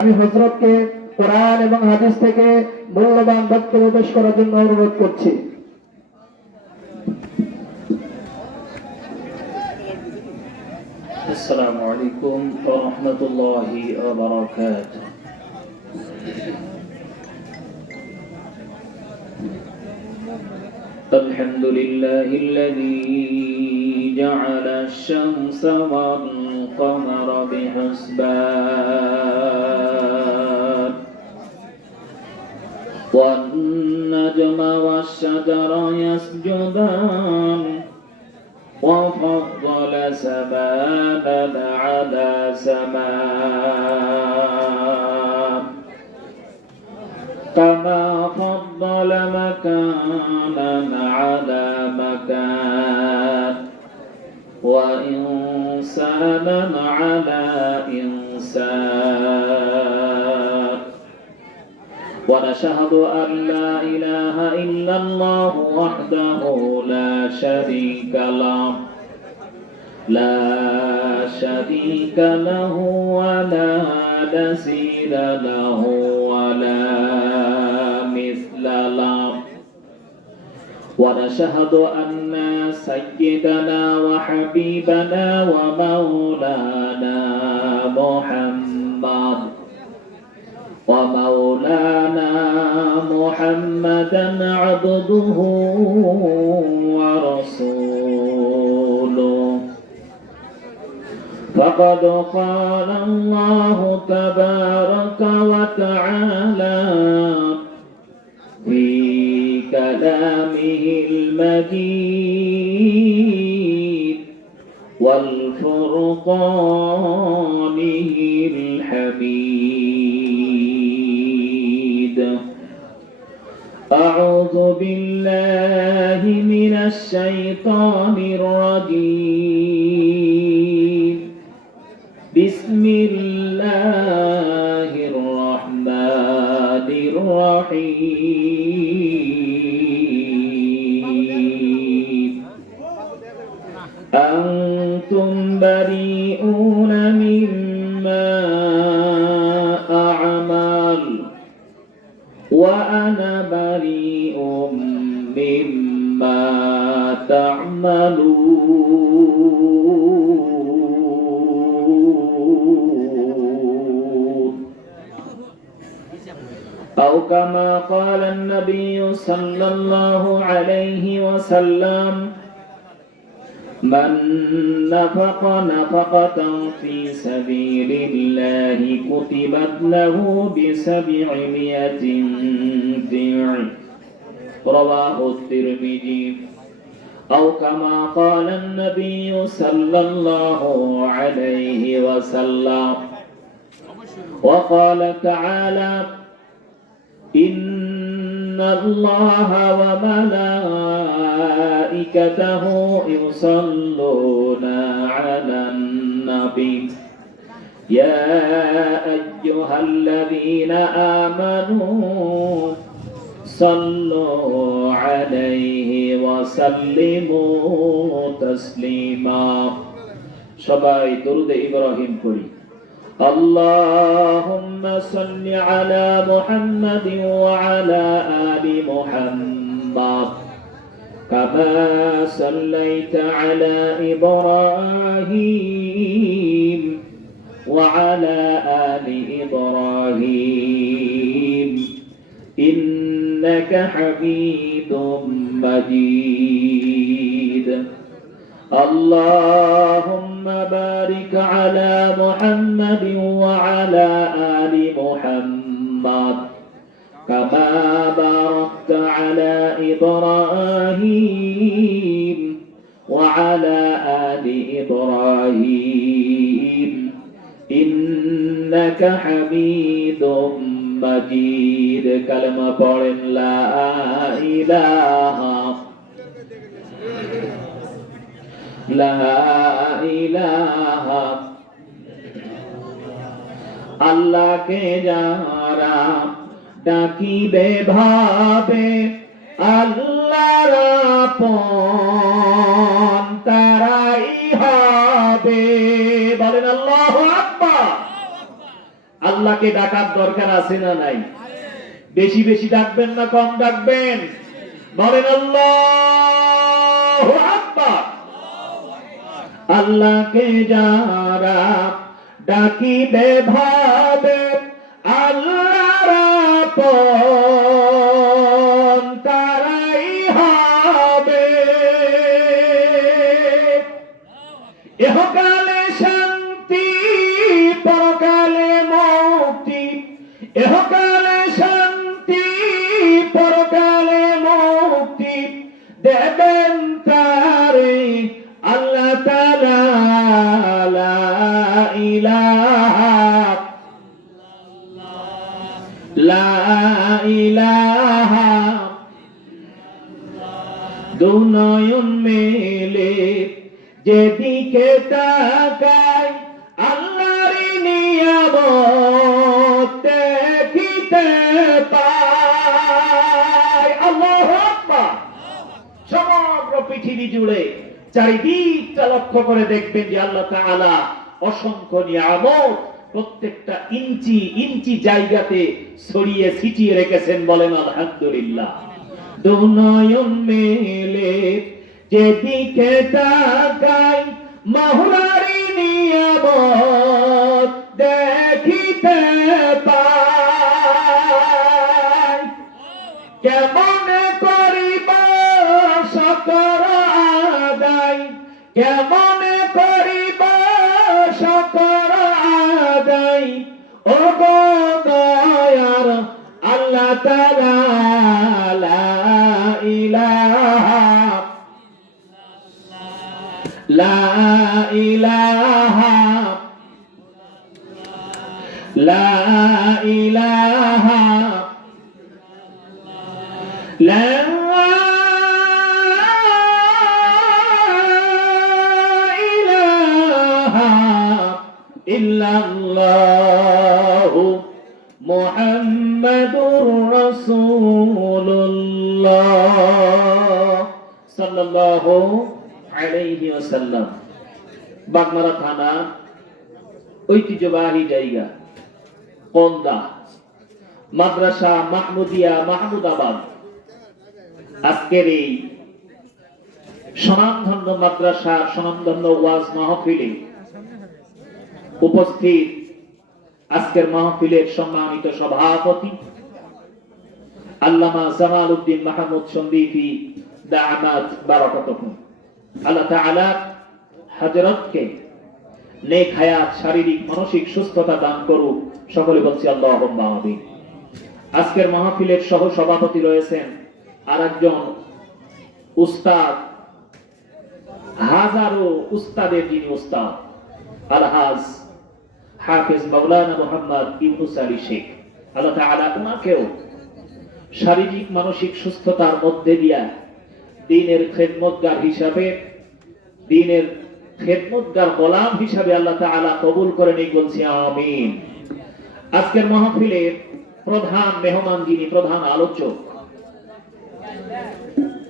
আমি হযরতকে কোরআন এবং হাদিস থেকে মূল্যবান বক্তব্য পেশ করার জন্য অনুরোধ করছি। আসসালামু আলাইকুম ওয়া রাহমাতুল্লাহি ওয়া বারাকাতুহু। আলহামদুলিল্লাহিল্লাযী জা'আলা আশ-শামসা ওয়াল কমারা বিহিসবান ওয়ান নাজমা ওয়াশ-শাজারা ইয়াসজুদান وفضل سمانا على سمان كما فضل مكانا على مكان وإنسانا على إنسان ونشهد أن لا إله إلا الله وحده لا شريك له ولا نزيل له ولا مثل له ونشهد أن سيدنا وحبيبنا ومولانا محمدا عبده ورسوله فقد قال الله تبارك وتعالى في كلامه المجيد والفرقانه الحميد أعوذ بالله من الشيطان الرجيم بسم الله الرحمن الرحيم أنتم بريئون مما أعمل وأنا بريء مما تعملون أو كما قال النبي صلى الله عليه وسلم من نفق نفقة في سبيل الله كتبت له ب700 ضعف رواه الترمذي أو كما قال النبي صلى الله عليه وسلم وقال تعالى إن الله وملائكته يصلون على النبي يا أيها الذين آمنوا صلوا عليه وسلموا تسليما সবাই দরুদ ইব্রাহিম পড়ি اللهم صل على محمد وعلى آل محمد كما صليت على إبراهيم وعلى آل إبراهيم إنك حميد مجيد اللهم بارك على محمد وعلى آل محمد كما باركت على إبراهيم وعلى آل إبراهيم إنك حميد مجيد كلمة পড়েন لا إله আল্লাহকে যারা ডাকিবে ভাবে আল্লাহর আপন তারাই হবে বলেন আল্লাহু আকবার। আল্লাহ আল্লাহকে ডাকার দরকার আছে না নাই? বেশি বেশি ডাকবেন না কম ডাকবেন? বলেন আল্লাহু আকবার। আল্লাহকে যারা ডাকিবে ভাবে আল্লাহর আপন তারাই হবে। ইহকালে শান্তি পরকালে মুক্তি, ইহকালে শান্তি পরকালে মুক্তি দেবেন তারে আল্লাহ তাআলা। লা ইলাহা লা ইলাহা। দুনয়ন মেলে যেদিকে তাকাই আল্লাহর নিয়ামত দেখিতে পাই। আল্লাহু আকবার। সমগ্র পৃথিবী জুড়ে চারিদিকটা লক্ষ্য করে দেখবেন যে আল্লাহ তাআলা অসংখ্য নিয়ামত প্রত্যেকটা ইঞ্চি ইঞ্চি জায়গাতে ছড়িয়ে ছিটিয়ে রেখেছেন। বলেন আলহামদুলিল্লাহ। দুনয়ন মেলে যেদিকে তাকাই মাওলার নিয়ামত দেখিতে পাই। কেমন করিব শুকর আদায়, কেমন করিব শুকর আদায় ও গো দয়ার আল্লাহ তাআলা। লা ইলাহা লা ইলাহা লা ইলাহা লা ইলাহা ইল্লাল্লাহু মুহাম্মাদুর রাসূলুল্লাহ সাল্লাল্লাহু আলাইহি ওয়াসাল্লাম। বাগমারা থানা ঐতিহ্যবাহী জায়গা কন্দা মাদ্রাসা মাহমুদিয়া মাহমুদাবাদ। আজকের এই স্বনামধন্য মাদ্রাসার স্বনামধন্য ওয়াজ মাহফিলে উপস্থিত আজকের মাহফিলের সম্মানিত সভাপতি আল্লামা জামাল উদ্দিন মাহমুদ সন্দীপী দামাত বারাকাতুহুম। আল্লাহ তাআলা হযরতকে নেক হায়াত, শারীরিক মানসিক সুস্থতা দান করুক। সকলে বলছি আল্লাহুম্মা আমিন। আজকের মাহফিলের সহ সভাপতি রয়েছেন আরেকজন উস্তাদ, হাজারো উস্তাদের যিনি উস্তাদ আলহাজ হাফেজ মাওলানা মুহাম্মদ ইউনুস আলী শেখ। আল্লাহ তাআলা ওনাকেও শারীরিক মানসিক সুস্থতার মধ্যে দিয়া দ্বীনের খেদমতগার হিসাবে, দ্বীনের খেদমতগার গোলাম হিসাবে আল্লাহ তাআলা কবুল করে নিক। বলছি আমিন। আজকের মাহফিলের প্রধান মেহমান যিনি, প্রধান আলোচক,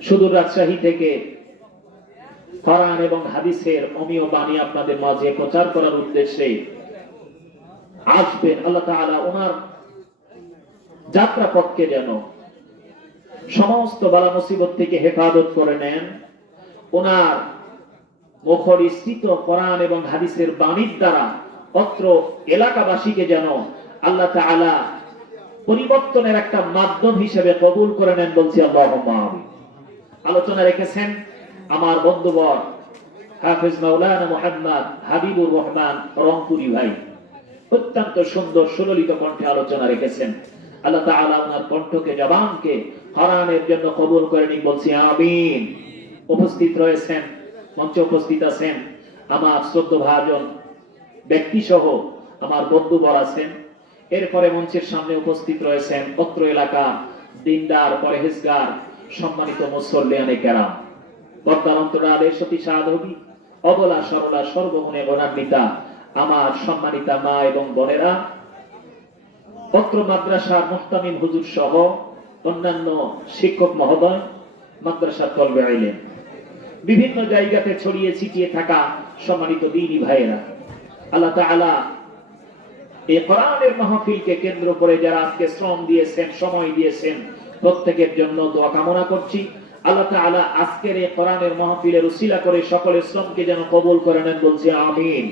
সুদূর রাজশাহী থেকে কোরআন এবং হাদিসের অমীয় বাণী আপনাদের মাঝে প্রচার করার উদ্দেশ্যে আসবেন। আল্লাহ তাআলা ওনার যাত্রা পথকে যেন সমস্ত বালা মুসিবত থেকে হেফাজত করে নেন। ওনার মুখরিত কোরআন এবং হাদিসের বাণীর দ্বারা অত্র এলাকাবাসীকে যেন আল্লাহ তাআলা পরিবর্তনের একটা মাধ্যম হিসেবে কবুল করে নেন। বলছি আল্লাহুম্মা আমিন। আলোচনা রেখেছেন আমার বন্ধুবর হাফেজ মাওলানা মুহাম্মদ হাবিবুর রহমান রংপুরি ভাই। অত্যন্ত সুন্দর সুললিত কণ্ঠে আলোচনা রেখেছেন। আল্লাহ তাআলা ওনার কণ্ঠকে, জবানকে কোরআনের জন্য কবুল করে নিন। বলছি আমিন। উপস্থিত রয়েছেন, মঞ্চে উপস্থিত আছেন আমার শ্রদ্ধভাজন ব্যক্তি সহ আমার বন্ধুবর আছেন। এরপরে মঞ্চের সামনে উপস্থিত রয়েছেন অত্র এলাকা দিনদার পরহেজগার সম্মানিত মুসল্লিয়ানে কেরাম, পর্দার অন্তরালের সতী সাধবী, অবলা সরলা সর্বগুণে গুণান্বিতা আমার সম্মানিতা মা এবং বোনেরা, অত্র মাদ্রাসার মুহতামিম হুজুর সহ অন্যান্য শিক্ষক মহোদয়, মাদ্রাসার তলবে ইলম, বিভিন্ন জায়গাতে ছড়িয়ে ছিটিয়ে থাকা সম্মানিত দ্বীনী ভাইয়েরা, আল্লাহ তাআলা এই কোরআনের মাহফিলকে কেন্দ্র করে যারা আজকে শ্রম দিয়েছেন, সময় দিয়েছেন, প্রত্যেকের জন্য দোয়া কামনা করছি। আল্লাহ তাআলা আজকের এই কোরআনের মাহফিলের উসিলা করে সকলের শ্রমকে যেন কবুল করে নেন, বলছি আমিন।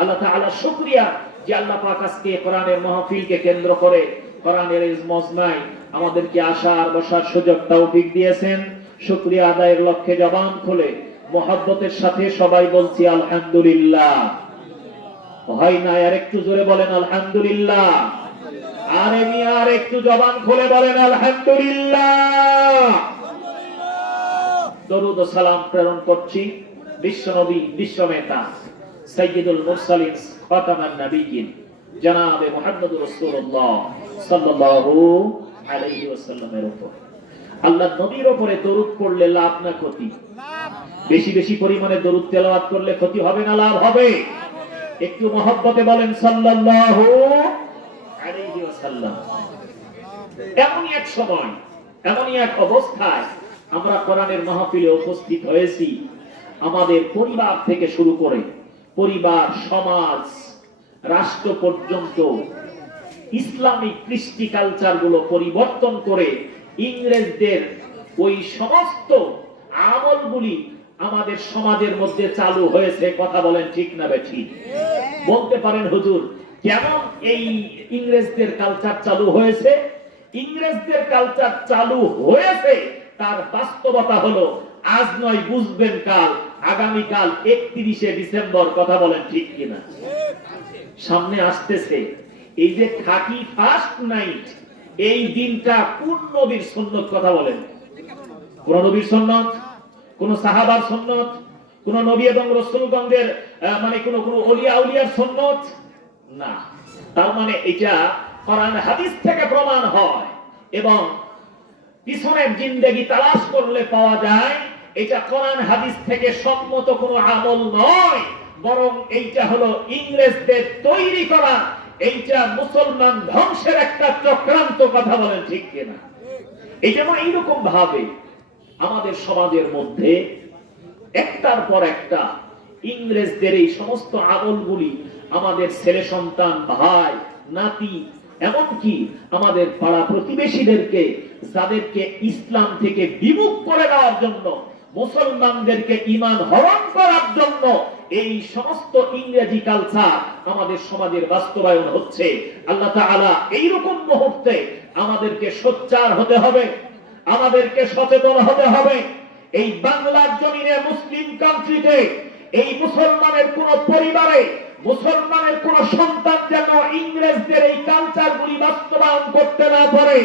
আল্লাহ তাআলা শুকরিয়া যে আল্লাহ পাক আজকে কোরআনের মাহফিলকে কেন্দ্র করে কোরআনের এই মজমায় আমাদেরকে আসার বসার সুযোগ তৌফিক দিয়েছেন। শুকরিয়া আদায়ের লক্ষ্যে জবান খুলে মহব্বতের সাথে সবাই বলছি আলহামদুলিল্লাহ। হয় না, আর একটু জোরে বলেন আলহামদুলিল্লাহ। আরে মিয়া, আর একটু জবান খুলে বলেন আলহামদুলিল্লাহ। দরুদ ও সালাম প্রেরণ করছি বিশ্বনবী, বিশ্বনেতা, সাইয়্যিদুল মুরসালিন, খাতামান নবিয়্যিন জনাবে মুহাম্মদুর রাসূলুল্লাহ সাল্লাল্লাহু আলাইহি ওয়াসাল্লামের উপর। আল্লাহর নবীর উপরে দরুদ পড়লে লাভ না ক্ষতি? বেশি বেশি পরিমাণে দরুদ তেলাওয়াত করলে ক্ষতি হবে না লাভ হবে? একটু মহব্বতে বলেন সাল্লাল্লাহু আলাইহি ওয়াসাল্লাম। এমনই এক সময়, এমনই এক অবস্থায় আমরা কোরআনের মাহফিলে উপস্থিত হয়েছি। আমাদের পরিবার থেকে শুরু করে পরিবার, সমাজ, রাষ্ট্র পর্যন্ত ইসলামিক কৃষ্টি কালচার গুলো পরিবর্তন করে ইংরেজদের ওই সমস্ত আমলগুলি আমাদের সমাজের মধ্যে চালু হয়েছে। কথা বলেন ঠিক না বেঠিক? বলতে পারেন হুজুর, কেমন এই ইংরেজদের কালচার চালু হয়েছে? ইংরেজদের কালচার চালু হয়েছে, তার বাস্তবতা হলো আজ নয় বুঝবেন কাল, আগামীকাল 31শে ডিসেম্বর। কথা বলেন ঠিক কিনা? সামনে আসতেছে এই যে 31st নাইট, এই দিনটা কোন নবীর সুন্নত? কথা বলেন। কোন নবীর সুন্নত? কোন সাহাবার সুন্নত? কোন নবী এবং রাসূলগণদের মানে কোন ওলিয়া আউলিয়ার সুন্নত না। তার মানে এটা কোরআন হাদিস থেকে প্রমাণ হয় এবং পিছনের জিন্দেগি তালাশ করলে পাওয়া যায় এটা কোরআন হাদিস থেকে সম্মত কোনো আমল নয়, বরং এইটা হলো ইংরেজদের তৈরি করা, এইটা মুসলমান ধ্বংসের একটা চক্রান্ত। কথা বলেন ঠিক কিনা? এই যেমন এইরকম ভাবে আমাদের সমাজের মধ্যে একটার পর একটা ইংরেজদের এই সমস্ত আমলগুলি আমাদের ছেলে সন্তান, ভাই, নাতি, এমনকি আমাদের পাড়া প্রতিবেশীদেরকে, যাদেরকে ইসলাম থেকে বিমুখ করে দেওয়ার জন্য, মুসলমানদেরকে ঈমান হরণ করার জন্য এই সমস্ত ইংরেজি কালচার আমাদের সমাজের বাস্তবায়ন হচ্ছে। আল্লাহ তাআলা এইরকম মুহূর্তে আমাদেরকে সোচ্চার হতে হবে, আমাদেরকে সচেতন হতে হবে। এই বাংলার জমিনে, মুসলিম কান্ট্রিতে, এই মুসলমানের কোন পরিবারে, মুসলমানের কোন সন্তান যেন ইংরেজদের এই কালচারগুলি বাস্তবায়ন করতে না পারে,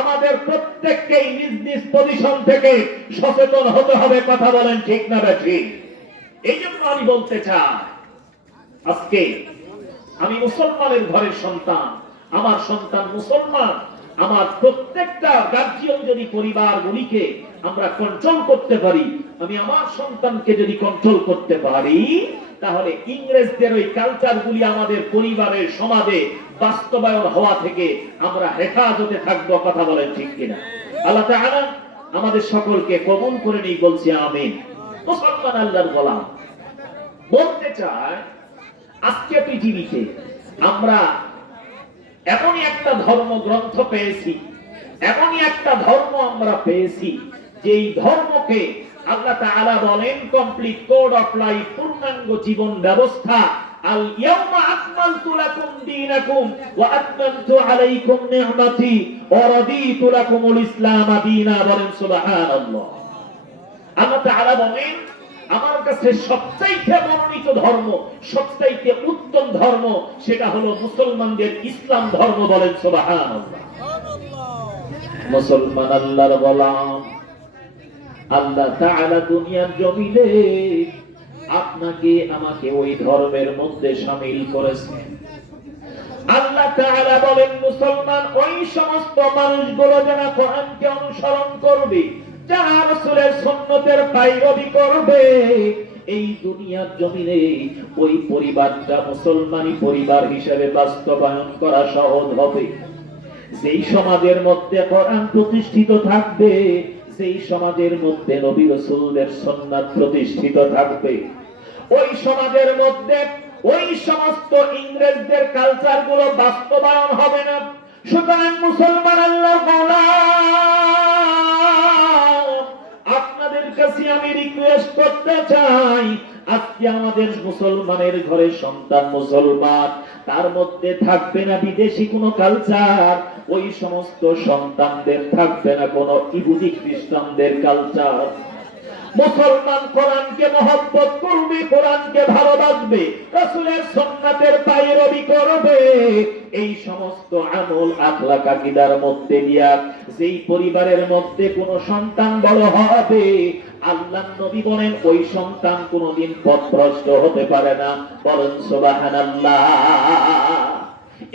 আমাদের প্রত্যেককেই নিজ নিজ পজিশন থেকে সচেতন হতে হবে। কথা বলেন ঠিক না ঠিক? এই জন্য আমি বলতে চাই, আজকে আমি মুসলমানের ঘরের সন্তান, আমার সন্তান মুসলমান, আমার প্রত্যেকটা গার্জিয়ান যদি পরিবারগুলিকে আমরা কন্ট্রোল করতে পারি, আমি আমার সন্তানকে যদি কন্ট্রোল করতে পারি, তাহলে ইংরেজদের ওই কালচারগুলি আমাদের পরিবারের, সমাজে বাস্তবায়ন হওয়া থেকে আমরা হেফাজতে থাকবো। কথা বলেন ঠিক কিনা? আল্লাহ তাআলা আমাদের সকলকে কবুল করে নিই, বলছি আমিন। মুসলমান আল্লাহর গোলাম। বলতে চাই, আজকে পৃথিবীতে আমরা এমনই একটা ধর্মগ্রন্থ পেয়েছি, এমনই একটা ধর্ম আমরা পেয়েছি, যে এই ধর্মকে আল্লাহ তাআলা বলেন কমপ্লিট কোড অফ লাইফ, পূর্ণাঙ্গ জীবন ব্যবস্থা। আল ইয়াউমা আকমালতু লাকুম দীনাকুম ওয়া আতমামতু আলাইকুম নি'মাতি ওয়া রাদিতু লাকুমুল ইসলাম দীনা। বলেন সুবহানাল্লাহ। আল্লাহ তাআলা বলেন আমার কাছে সবচাইতে মনোনীত ধর্ম, সবচাইতে উত্তম ধর্ম, সেটা হলো মুসলমানদের ইসলাম ধর্ম। বলেন সুবহানাল্লাহ। মুসলমান আল্লাহর গোলাম। আল্লাহ তাআলা দুনিয়ার জমিনে আপনাকে আমাকে ওই ধর্মের মধ্যে শামিল করেছেন। আল্লাহ তাআলা বলেন মুসলমান ওই সমস্ত মানুষগুলো যারা কোরআনকে অনুসরণ করবে, যারা রাসূলের সুন্নতের পায়রবি করবে, এই দুনিয়ার জমিনে ওই পরিবারটা মুসলমানি পরিবার হিসেবে বাস্তবায়ন করা সহজ হবে। যেই সমাজের মধ্যে কোরআন প্রতিষ্ঠিত থাকবে, সেই সমাজের মধ্যে নবী রাসূলদের সুন্নাত প্রতিষ্ঠিত থাকবে, ওই সমাজের মধ্যে ওই সমস্ত ইংরেজদের কালচার গুলো বাস্তবায়ন হবে না। সুতরাং মুসলমান আল্লাহ আপনাদের কাছে আমি রিকোয়েস্ট করতে চাই, আজকে আমাদের মুসলমানের ঘরে সন্তান মুসলমান, তার মধ্যে থাকবে না বিদেশি কোনো কালচার, ওই সমস্ত সন্তানদের থাকবে না কোনো ইহুদি খ্রিস্টানদের কালচার। মুসলমান কোরআনকে মহব্বত করবে, কোরআনকে ভালোবাসবে, রাসূলের সুন্নাতের পায়রবি করবে। এই সমস্ত আমল আখলাক আকীদার মধ্যে দিয়া যেই পরিবারের মধ্যে কোনো সন্তান বড় হবে, আল্লাহর নবী বলেন ওই সন্তান কোনোদিন পথভ্রষ্ট হতে পারে না। বলেন সুবহানাল্লাহ।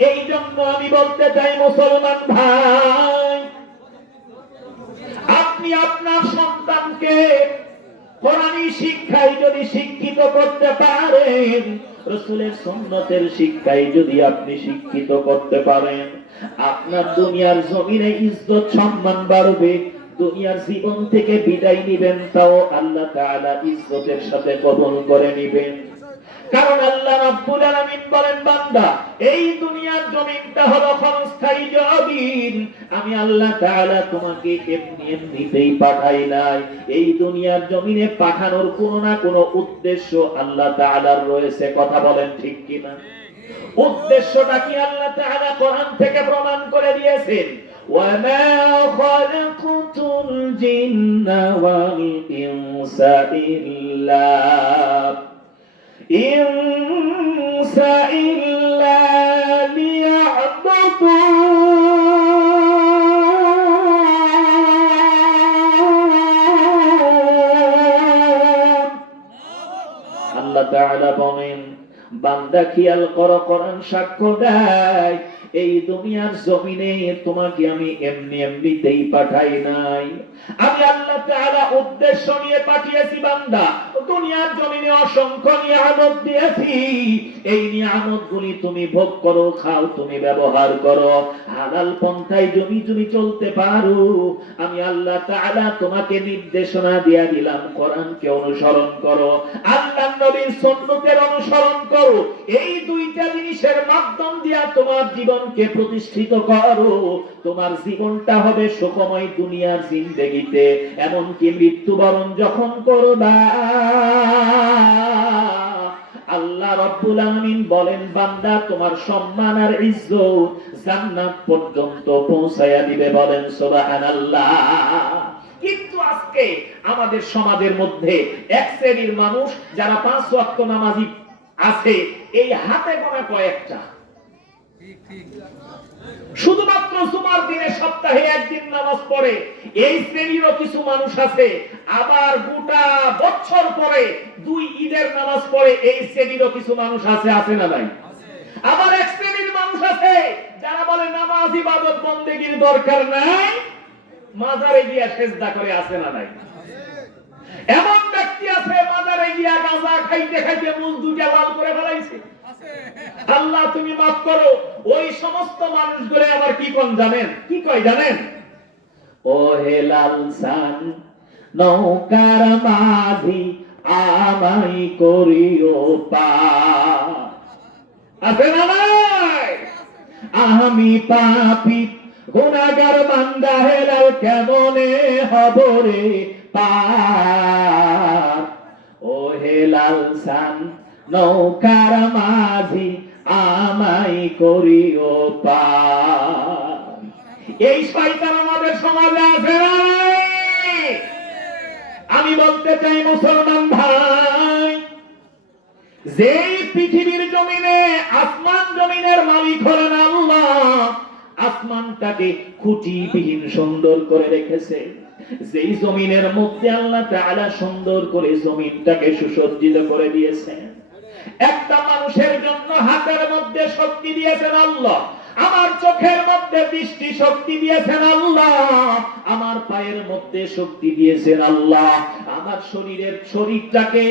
এই জন্য আমি বলতে চাই মুসলমান ভাই, আপনি আপনার সন্তানকে কোরআনী শিক্ষায় যদি শিক্ষিত করতে পারেন, রাসূলের সুন্নতের শিক্ষায় যদি আপনি শিক্ষিত করতে পারেন, আপনার দুনিয়ার জমিনে ইজ্জত সম্মান বাড়বে। দুনিয়ার জীবন থেকে বিদায় নিবেন, তাও আল্লাহ তাআলা ইজ্জতের সাথে কবুল করে নিবেন। কারণ আল্লাহ রাব্বুল আলামিন বলেন, বান্দা এই দুনিয়ার জমিনটা হলো ক্ষণস্থায়ী জমিন, আমি আল্লাহ তাআলা তোমাকে এমনিতেই পাঠাই নাই। এই দুনিয়ার জমিনে পাঠানোর কোনো না কোনো উদ্দেশ্য আল্লাহ তাআলার রয়েছে। কথা বলেন ঠিক কিনা? উদ্দেশ্যটা কি আল্লাহ তাআলা কোরআন থেকে প্রমাণ করে দিয়েছেন। ওয়ামা খালাকুতুল জিন্না ওয়াল ইনসা ইল্লা আল্লাহ তাআলা বলেন, বান্দা খেয়াল করো, কোরআন সাক্ষ্য দেয় এই দুনিয়ার জমিনে তোমাকে আমি এমনিতেই পাঠাই নাই। আমি আল্লাহ তাআলা উদ্দেশ্য নিয়ে পাঠিয়েছি। বান্দা দুনিয়ার জমিনে অসংখ্য নিয়ামত দিয়েছি, এই নিয়ামতগুলি তুমি ভোগ করো, খাও, তুমি ব্যবহার করো, হালাল পন্থায় তুমি চলতে পারো। আমি আল্লাহ তাআলা তোমাকে নির্দেশনা দিয়ে দিলাম, কোরআনকে অনুসরণ করো, আল্লাহর নবীর সুন্নতের অনুসরণ করো। এই দুইটা জিনিসের মাধ্যম দিয়া তোমার জীবনকে প্রতিষ্ঠিত করো। তোমার জীবনটা হবে সুখময় দুনিয়ার জিন্দেগিতে, এমনকি মৃত্যুবরণ যখন করবা, আল্লাহ রাব্বুল আলামিন বলেন, বান্দা তোমার সম্মান আর ইজ্জত জান্নাত পর্যন্ত পৌঁছায়া দিবে। বলেন সুবহানাল্লাহ। কিন্তু আজকে আমাদের সমাজের মধ্যে এক শ্রেণীর মানুষ যারা 5 ওয়াক্ত নামাজি আছে, এই হাতে গোনা কয়েকটা, শুধুমাত্র জুমার দিনে সপ্তাহে একদিন নামাজ পড়ে, এই শ্রেণীরও কিছু মানুষ আছে। আবার গোটা বছর পরে 2 ঈদের নামাজ পড়ে, এই শ্রেণীরও কিছু মানুষ আছে। আছে না নাই? আবার এক শ্রেণীর মানুষ আছে যারা বলে নামাজ ইবাদত বন্দেগীর দরকার নাই, মাজারে গিয়া সেজদা করে। আছে না নাই? এমন ব্যক্তি আছে মাজারে গিয়া গাঁজা খাইতে খাইতে মুখ দুইটা লাল করে ফেলাইছে। আল্লাহ তুমি মাফ করো। ওই সমস্ত মানুষগুলো আবার কি কোন জানেন? কি কয় জানেন? ও হে লালসান নৌকার মাঝি আমাই করিও পার। আছে না নাই? আমি পাপী গুনাহগার বান্দা হেলাল কেমনে হব রে পার। ও হে লালসান নৌকার মাঝি আমাই করিও পার। এই শয়তান আমাদের সমাজে আছে না? আমি বলতে চাই মুসলমান ভাই, যেই পৃথিবীর জমিনে আসমান জমিনের মালিক হলেন আল্লাহ, আসমানটাকে খুঁটিবিহীন সুন্দর করে রেখেছে। যেই জমিনের মধ্যে আল্লাহ তাআলা সুন্দর করে জমিনটাকে সুসজ্জিত করে দিয়েছেন। একটা মানুষের জন্য হাতের মধ্যে শক্তি দিয়েছেন আল্লাহ, আমার চোখের মধ্যে দৃষ্টি শক্তি দিয়েছেন আল্লাহ, আমার পায়ের মধ্যে শক্তি দিয়েছেন আল্লাহ, আমার শরীরটাকে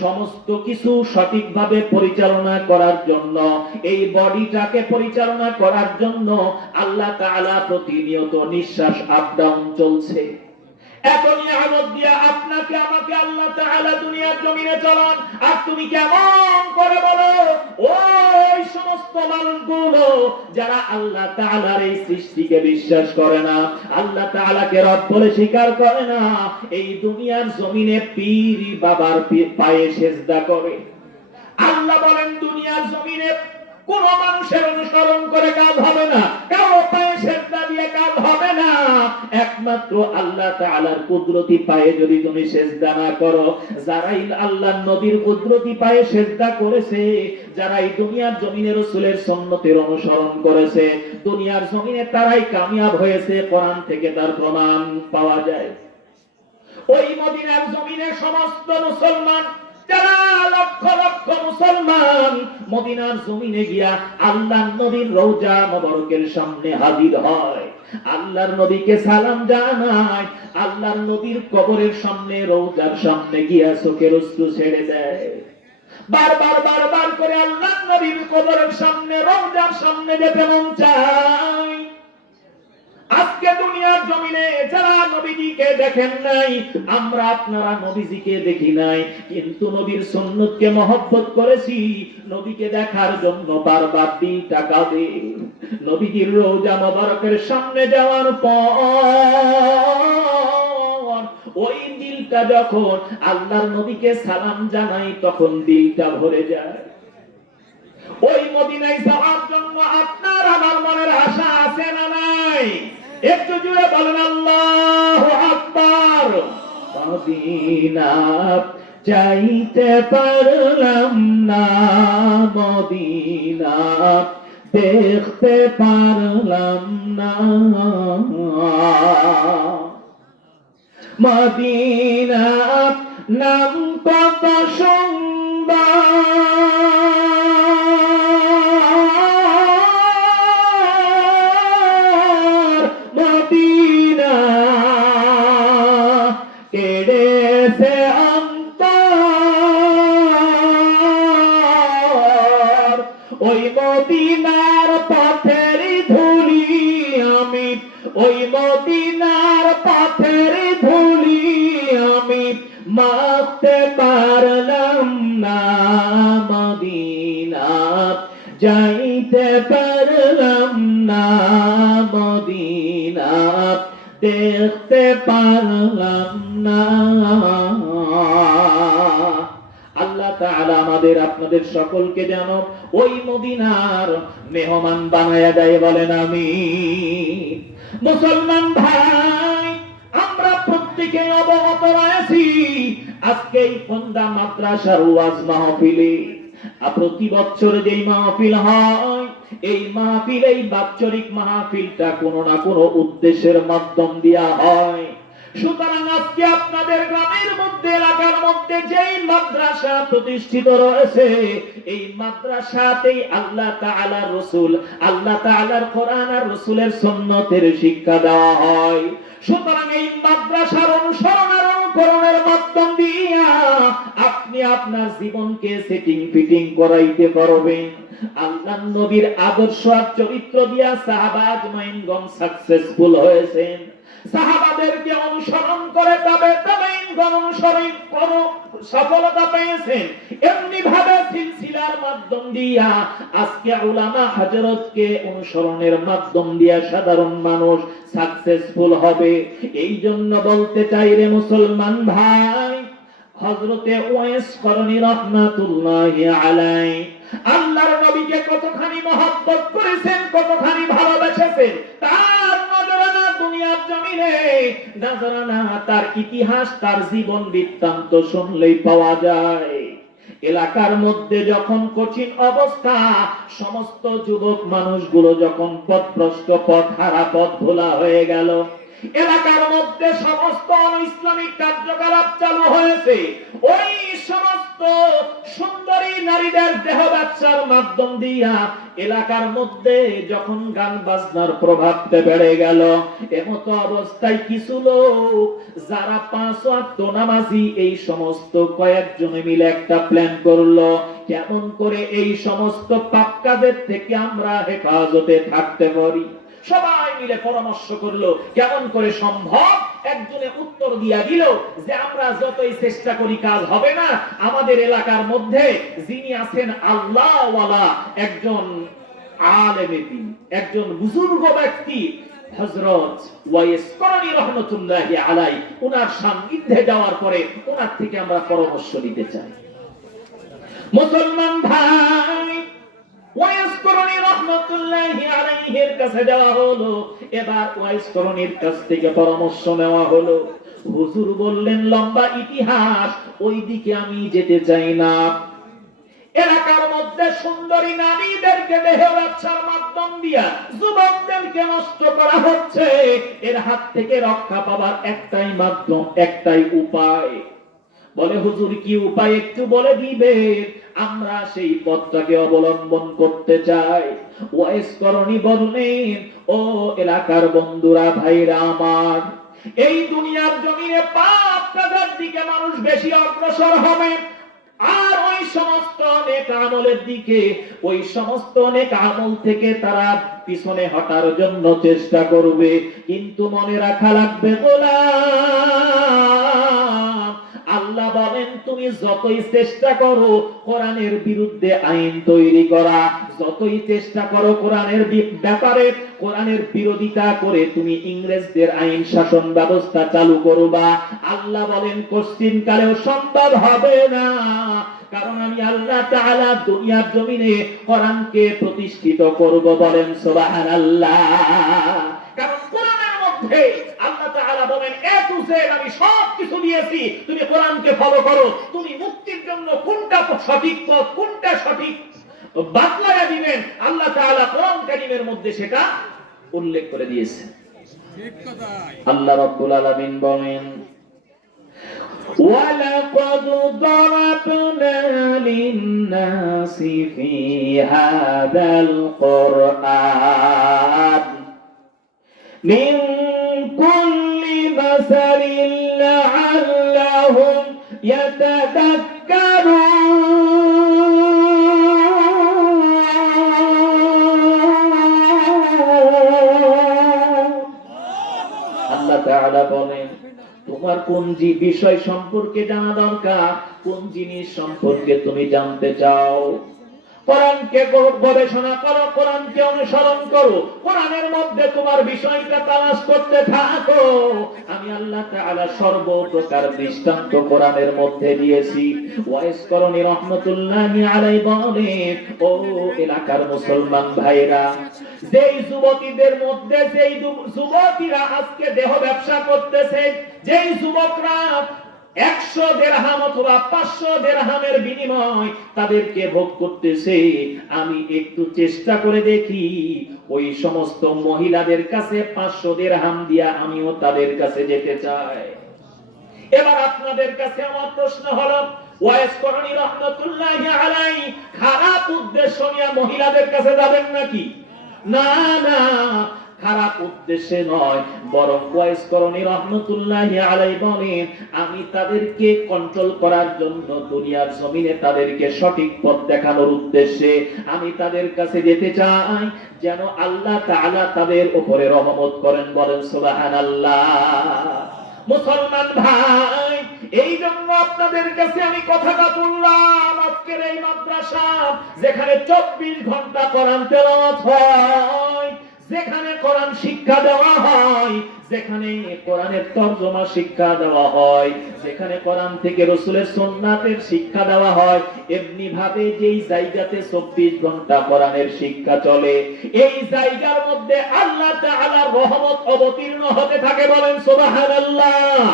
সমস্ত কিছু সঠিকভাবে পরিচালনা করার জন্য, এই বডিটাকে পরিচালনা করার জন্য আল্লাহ তাআলা প্রতিনিয়ত নিঃশ্বাস আপ ডাউন চলছে। এত নিয়ামত দিয়া আপনাকে আমাকে আল্লাহ তাআলা দুনিয়ার জমিনে চলান, আর তুমি কেমন করে বলো ওই সমস্ত মানুষগুলো যারা আল্লাহ তাআলার এই সৃষ্টিকে বিশ্বাস করে না, আল্লাহ তাআলাকে রব বলে স্বীকার করে না, এই দুনিয়ার জমিনে পীর বাবার পায়ে সেজদা করে। আল্লাহ বলেন দুনিয়ার জমিনে কোন মানুষের অনুসরণ করে কাজ হবে না, কারো পায়ে সেজদা দিয়ে কাজ হবে না, একমাত্র আল্লাহ তাআলার কুদরতি পায়ে যদি তুমি সেজদা না করো। যারাই আল্লাহর নবীর কুদরতি পায়ে সেজদা করেছে, যারাই দুনিয়ার জমিনে রাসূলের সুন্নতের অনুসরণ করেছে, দুনিয়ার জমিনে তারাই কামিয়াব হয়েছে। কোরআন থেকে তার প্রমাণ পাওয়া যায়। ওই মদিনার জমিনে সমস্ত মুসলমান, যারা লক্ষ লক্ষ মুসলমান মদিনার জমিনে গিয়া আল্লাহর নবীর রওজা মোবারকের সামনে হাজির হয়, আল্লাহর নবীকে সালাম জানায়, আল্লাহর নবীর কবরের সামনে রওজার সামনে গিয়া চোখের অশ্রু ছেড়ে দেয়। বারবার বারবার করে আল্লাহর নবীর কবরের সামনে রওজার সামনে যেতে মন চায়। আজকে দুনিয়ার জমিনে যারা নবীজিকে দেখেন নাই, আমরা আপনারা নবীজিকে দেখি নাই, কিন্তু নবীর সুন্নতকে মহব্বত করেছি, নবীকে দেখার জন্য বারবার দিলটা কাঁদে। নবীজির রওজা মোবারকের সামনে যাওয়ার পর ওই দিলটা যখন আল্লাহর নবীকে সালাম জানাই, তখন দিলটা ভরে যায়। ওই মদিনায় যাওয়ার জন্য আপনার আমার মনের আশা আছে না নাই? একটু জুড়ে বলেন আল্লাহু আকবার। মদিনা যাইতে পারলাম না, মদিনা দেখতে পারলাম না, মদিনা নাম কত সুন্দর, মদিনা কেড়েছে অন্তর, ওই মদিনার পথের ধুলি আমি, ওই মদিনার পথের ধুলি আমি মাপতে পারলাম না, মদিনা যাইতে পারলাম না, মদিনা দেখতে পারলাম না। আল্লাহ তাআলা আমাদের আপনাদের সকলকে যেন ওই মদিনার মেহমান বানায়া দেয়, বলেন আমিন। মুসলমান ভাই, আমরা প্রত্যেকে অবগত রয়েছি আজকে এই ফন্দা মাদ্রাসার ওয়াজ মাহফিলে প্রতি বছর যেই মাহফিল হয়, এই মাহফিল, এই বাৎসরিক মাহফিলটা কোনো না কোনো উদ্দেশ্যের মাধ্যম দিয়া হয়। সুতরাং আজকে আপনাদের গ্রামের মধ্যে, এলাকার মধ্যে যেই মাদ্রাসা প্রতিষ্ঠিত রয়েছে, এই মাদ্রাসাতেই আল্লাহ তাআলার রাসূল, আল্লাহ তাআলার কোরআন আর রাসূলের সুন্নতের শিক্ষা দেওয়া হয়। সুতরাং এই মাদ্রাসার অনুসরণ আর অনুকরণের মাধ্যম দিয়া আপনি আপনার জীবনকে সেটিং ফিটিং করাইতে পারবেন। আল্লাহর নবীর আদর্শ আর চরিত্র দিয়া সাহাবা আজমাইনগণ সাকসেসফুল হয়েছেন। সাহাবাদেরকে অনুসরণ করে তাবেঈনগণ অনুসরণ করে সফলতা পেয়েছেন। এমনি ভাবে সিলসিলার মাধ্যম দিয়া আজকে উলামা হযরতকে অনুসরণের মাধ্যম দিয়া সাধারণ মানুষ সাকসেসফুল হবে। এই জন্য বলতে চাই রে মুসলমান ভাই, হযরতে ওয়াইস করনী রাহমাতুল্লাহি আলাইহি আল্লাহর নবীকে কতখানি মহব্বত করেছেন, কতখানি ভালোবেসেছেন, তার নজরানা দুনিয়ার জমিনে, নজরানা তার ইতিহাস, তার জীবন বৃত্তান্ত শুনলেই পাওয়া যায়। এলাকার মধ্যে যখন কঠিন অবস্থা, সমস্ত যুবক মানুষগুলো যখন পথভ্রষ্ট, পথ হারা, পথ ভোলা হয়ে গেল, এলাকার মধ্যে সমস্ত ইসলামিক কার্যকলাপ চালু হয়েছে, ওই সমস্ত সুন্দরী নারীদের দেহ ব্যবসার মাধ্যম দিয়া এলাকার মধ্যে যখন গান বাজনার প্রভাবটা বেড়ে গেল, এমতো অবস্থায় কিছু লোক যারা 5 ওয়াক্ত নামাজি, এই সমস্ত কয়েকজনে মিলে একটা প্ল্যান করলো, কেমন করে এই সমস্ত পাপ কাজের থেকে আমরা হেফাজতে থাকতে পারি। সবাই মিলে পরামর্শ করলো কেমন করে সম্ভব। একজনে উত্তর দিয়া দিল যে আমরা যতই চেষ্টা করি কাজ হবে না। আমাদের এলাকার মধ্যে যিনি আছেন আল্লাহওয়ালা একজন আলেমে দ্বীন, একজন বুজুর্গ ব্যক্তি হযরত ওয়াইস করণী রাহমাতুল্লাহি আলাইহি, ওনার সান্নিধ্যে যাওয়ার পরে ওনার থেকে আমরা পরামর্শ নিতে চাই। মুসলমান ভাই, ওয়াইস করণী রাহমাতুল্লাহি আলাইহির কাছে যাওয়া হলো। এবার ওয়াইস করণীর কাছ থেকে পরামর্শ নেওয়া হলো। হুজুর বললেন লম্বা ইতিহাস, ওই দিকে আমি যেতে চাই না। এলাকার মধ্যে সুন্দরী নারীদেরকে দেহ ব্যবসার মাধ্যম দিয়া যুবকদেরকে নষ্ট করা হচ্ছে। এর হাত থেকে রক্ষা পাবার একটাই মাধ্যম, একটাই উপায়। বলে হুজুর কি উপায় একটু বলে দিবেন, আমরা সেই পথটাকে অবলম্বন করতে চাই। ওয়াইস করণী বললেন, ও এলাকার বন্ধুরা, ভাইরা আমার, এই দুনিয়ার জমিনে পাপ কাজের দিকে মানুষ বেশি অগ্রসর হবে, আর ওই সমস্ত নেক আমলের দিকে, ওই সমস্ত নেক আমল থেকে তারা পিছনে হটার জন্য চেষ্টা করবে। কিন্তু মনে রাখা লাগবে গোলাম, আল্লাহ বলেন তুমি যতই চেষ্টা করো কোরআনের বিরুদ্ধে আইন তৈরি করা, যতই চেষ্টা করো কোরআনের ব্যাপারে কোরআনের বিরোধিতা করে তুমি ইংরেজদের আইন শাসন ব্যবস্থা চালু করবা, আল্লাহ বলেন কোশ্চিন কালেও সম্ভব হবে না। কারণ আমি আল্লাহ তাআলা দুনিয়ার জমিনে কোরআনকে প্রতিষ্ঠিত করব, বলেন সুবহানাল্লাহ। কারণ কোরআনের মধ্যে আল্লাহ তাআলা বলেন এ টু জেড আমি সব কিছু দিয়েছি, তুমি কোরআনকে ফলো করো। তুমি মুক্তির জন্য কোনটা সঠিক পথ, কোনটা সঠিক বাতলায়া দিবেন, আল্লাহ তাআলা কোরআন কারীমের মধ্যে সেটা উল্লেখ করে দিয়েছেন। ঠিক কথা। আল্লাহ রাব্বুল আলামিন বলেন وَلَقَدْ ضَرَبْنَا لِلنَّاسِ فِي هَذَا الْقُرْآنِ مِنْ كُلِّ مَثَلٍ لَعَلَّهُمْ يَتَذَكَّرُونَ। আল্লাহ তাআলা বলেন তোমার কোন বিষয় সম্পর্কে জানা দরকার, কোন জিনিস সম্পর্কে তুমি জানতে চাও, কোরআনকে গবেষণা করো, কোরআনকে অনুসরণ করো, কোরআনের মধ্যে তোমার বিষয়টা তালাশ করতে থাকো। আমি আল্লাহ তাআলা সর্বপ্রকার দৃষ্টান্ত কোরআনের মধ্যে দিয়েছি। ওয়াইস করণী রাহমাতুল্লাহি আলাইহি বলেন, ও এলাকার মুসলমান ভাইরা, যেই যুবতীদের মধ্যে যেই যুবতীরা আজকে দেহ ব্যবসা করতেছে, যেই যুবকরা 100 দিরহাম অথবা 500 দিরহামের বিনিময় তাদেরকে ভোগ করতেছে, আমি একটু চেষ্টা করে দেখি ওই সমস্ত মহিলাদের কাছে 500 দিরহাম দিয়া আমিও তাদের কাছে যেতে চাই। এবার আপনাদের কাছে আমার প্রশ্ন হলো, ওয়াইস করণী রাহমাতুল্লাহি আলাইহি খারাপ উদ্দেশ্য নিয়ে মহিলাদের কাছে যাবেন নাকি? না না, খারাপ উদ্দেশ্যে নয়, বরং ওয়াইস করণী রাহমাতুল্লাহি আলাইহি বলেন আমি তাদেরকে কন্ট্রোল করার জন্য দুনিয়ার জমিনে তাদেরকে সঠিক পথ দেখানোর উদ্দেশ্যে আমি তাদের কাছে যেতে চাই, যেন আল্লাহ তাআলা তাদের উপরে রহমত করেন, বলেন সুবহানাল্লাহ। মুসলমান ভাই, এই জন্য আপনাদের কাছে আমি কথাটা বললাম, আজকের এই মাদ্রাসা যেখানে 24 ঘন্টা কোরআন তেলাওয়াত হয়, যেখানে কোরআন শিক্ষা দেওয়া হয়, যেখানে কোরআনের তরজমা শিক্ষা দেওয়া হয়, যেখানে কোরআন থেকে রাসূলের সুন্নাতের শিক্ষা দেওয়া হয়, এমনি ভাবে যেই জায়গাতে 24 ঘন্টা কোরআনের শিক্ষা চলে, এই জায়গার মধ্যে আল্লাহ তাআলার রহমত অবতীর্ণ হতে থাকে, বলেন সুবহানাল্লাহ।